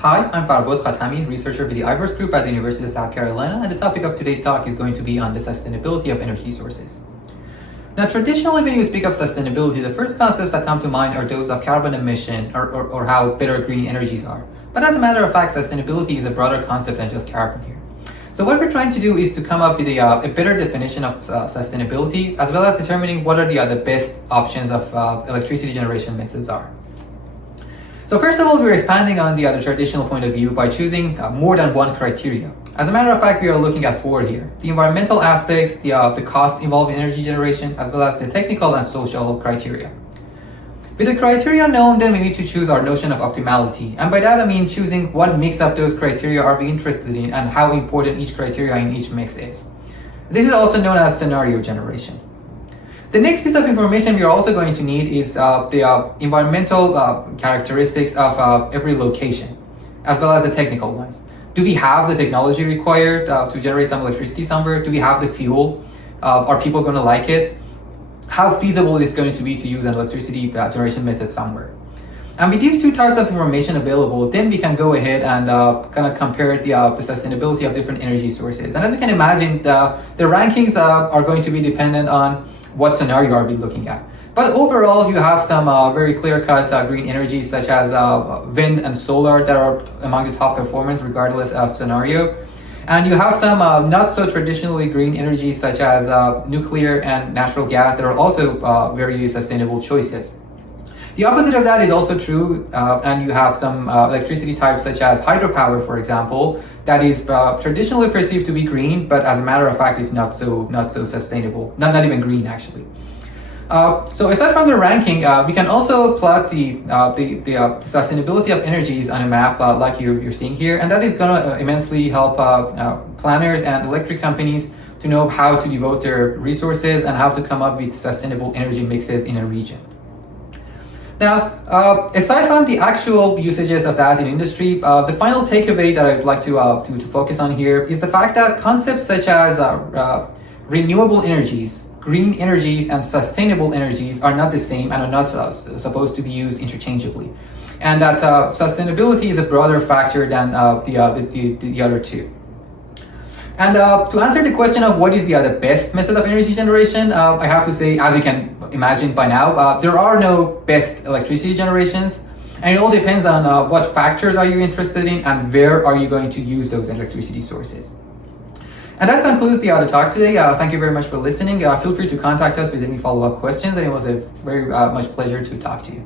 Hi, I'm Farbod Khatami, researcher with the iWERS group at the University of South Carolina, and the topic of today's talk is going to be on the sustainability of energy sources. Now, traditionally, when you speak of sustainability, the first concepts that come to mind are those of carbon emission or how better green energies are. But as a matter of fact, sustainability is a broader concept than just carbon here. So what we're trying to do is to come up with a better definition of sustainability, as well as determining what are the best options of electricity generation methods are. So first of all, we're expanding on the traditional point of view by choosing more than one criteria. As a matter of fact, we are looking at four here: the environmental aspects, the cost involved in energy generation, as well as the technical and social criteria. With the criteria known, then we need to choose our notion of optimality. And by that, I mean choosing what mix of those criteria are we interested in and how important each criteria in each mix is. This is also known as scenario generation. The next piece of information we are also going to need is the environmental characteristics of every location, as well as the technical ones. Do we have the technology required to generate some electricity somewhere? Do we have the fuel? Are people going to like it? How feasible it is going to be to use an electricity generation method somewhere? And with these two types of information available, then we can go ahead and kind of compare the sustainability of different energy sources. And as you can imagine, the rankings are going to be dependent on what scenario are we looking at. But overall, you have some very clear-cut green energies such as wind and solar that are among the top performers regardless of scenario. And you have some not so traditionally green energies such as nuclear and natural gas that are also very sustainable choices. The opposite of that is also true, and you have some electricity types such as hydropower, for example, that is traditionally perceived to be green, but as a matter of fact is not so sustainable, not even green actually. So aside from the ranking, we can also plot the sustainability of energies on a map like you're seeing here, and that is going to immensely help planners and electric companies to know how to devote their resources and how to come up with sustainable energy mixes in a region. Now, aside from the actual usages of that in industry, the final takeaway that I'd like to focus on here is the fact that concepts such as renewable energies, green energies, and sustainable energies are not the same and are not supposed to be used interchangeably. And that sustainability is a broader factor than the other two. And to answer the question of what is the best method of energy generation, I have to say, as you can imagine by now, there are no best electricity generations, and it all depends on what factors are you interested in and where are you going to use those electricity sources. And that concludes the talk today. Thank you very much for listening. Feel free to contact us with any follow-up questions, and it was a very much pleasure to talk to you.